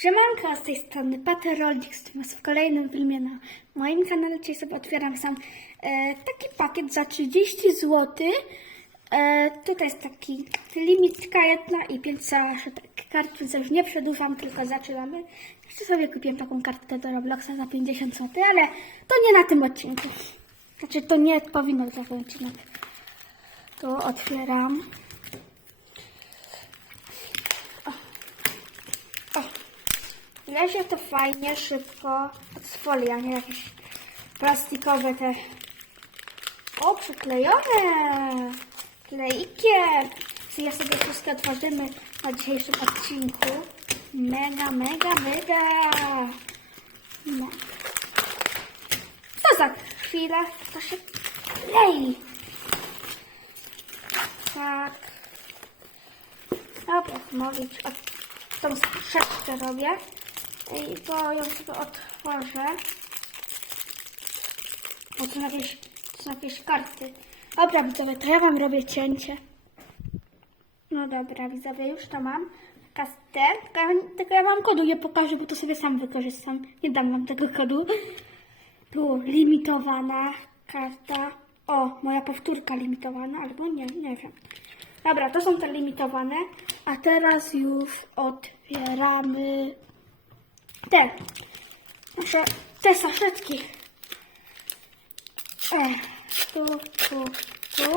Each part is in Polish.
Siemanko, z tej strony Paterolnik, z was w kolejnym filmie na moim kanale. Dzisiaj sobie otwieram sam e, taki pakiet za 30 zł. E, tutaj jest taki limitka jedna i 5 saszetek kart, więc już nie przedłużam, tylko zaczynamy. Jeszcze sobie kupiłem taką kartkę do Robloxa za 50 zł, ale to nie na tym odcinku. Znaczy, to nie powinno być na ten odcinek. To otwieram. Leży to fajnie, szybko. Od folii, a nie jakieś plastikowe te. O, przyklejone! Klejkiem! Ja sobie wszystkie otworzymy na dzisiejszym odcinku. Mega, mega, mega! No. Co za chwilę? To się klei. Tak. Dobra, mówić o tą strzeczkę robię. I to ją sobie otworzę. O, to są jakieś, są jakieś karty. Dobra, widzowie, to ja wam robię cięcie. No dobra, widzowie, już to mam. Kastę, tylko, ja- tylko ja wam kodu nie pokażę, bo to sobie sam wykorzystam. Nie dam wam tego kodu. Tu limitowana karta. O, moja powtórka limitowana, albo nie, nie wiem. Dobra, to są te limitowane. A teraz już otwieramy te. Nasze, te saszetki. E, tu, tu, tu.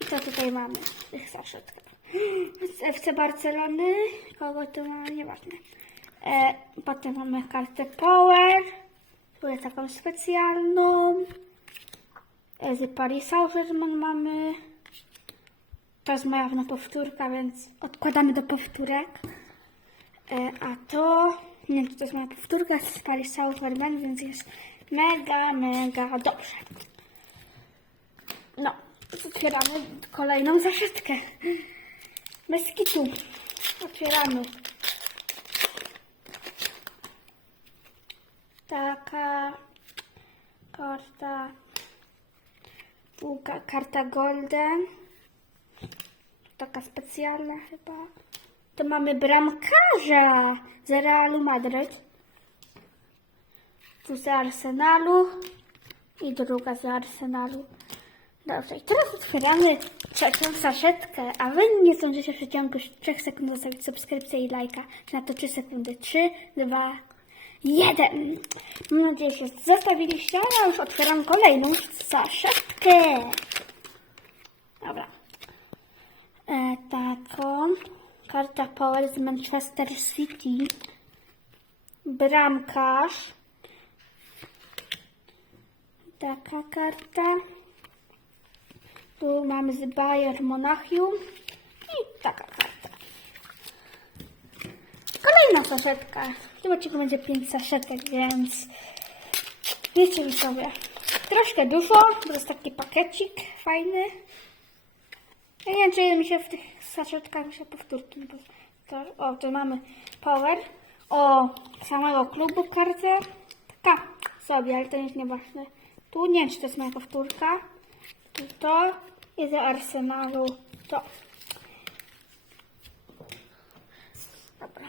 I co tutaj mamy w tych saszetkach? Z FC Barcelony. Kogo tu mamy? Nieważne. E, potem mamy kartę Power. Tu jest taką specjalną. E, Z Paris Saint-Germain mamy. To jest moja powtórka, więc odkładamy do powtórek. E, a to, nie wiem, czy to jest moja powtórka z Paris Saint-Germain, więc jest mega, mega dobrze. No, otwieramy kolejną zaszetkę. Bez kitu. Otwieramy. Taka karta. Tu ka- karta Golden. Taka specjalna chyba. To mamy bramkarza z Realu Madryt. Tu z Arsenalu. I druga z Arsenalu. Dobrze, i teraz otwieramy trzecią saszetkę, a wy nie zdążycie w przeciągu 3 sekund zostawić subskrypcję i lajka. Na to 3 sekundy. 3, 2, 1. Mam nadzieję, że zostawiliście, a ja już otwieram kolejną saszetkę. Dobra. E, taką. Karta Power z Manchester City. Bramkarz. Taka karta. Tu mamy z Bayern Monachium. I taka karta. Kolejna saszetka. W tym odcinku będzie 5 saszetek, więc mi sobie. Troszkę dużo, bo to jest taki pakiecik fajny. Ja nie wiem, czy mi się w tych saszetkach mi się powtórki. Bo to, o, tu mamy Power. O, samego klubu kartę. Taka sobie, ale to jest nieważne. Tu nie wiem, czy to jest moja powtórka. Tu to i za Arsenalu to. Dobra.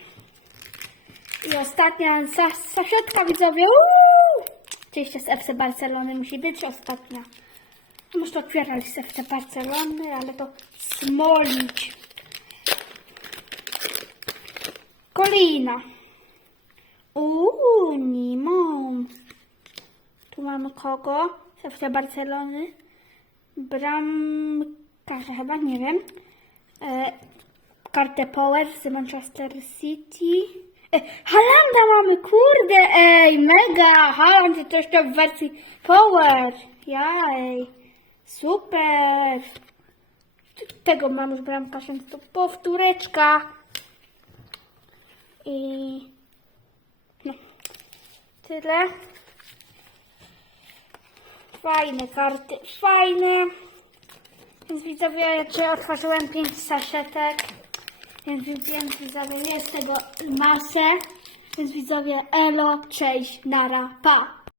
I ostatnia sa- widzowie. Uuu! Oczywiście z FC Barcelony musi być ostatnia. Może to otwierać z FC Barcelony, ale to smolić. Kolina. Uuu, Nimon. Tu mamy kogo? Z FC Barcelony. Bramkarza chyba, nie wiem. E, kartę Power z Manchester City. E, Halanda mamy, kurde, ej, mega! Haland to jeszcze w wersji Power. Jaj, super. Tego mam już bramkarza, więc to powtóreczka. I no, tyle. Fajne karty, fajne. Więc widzowie, czy otworzyłem 5 saszetek. Więc, więc widzowie, jest tego masę. Więc widzowie, elo, cześć, nara, pa.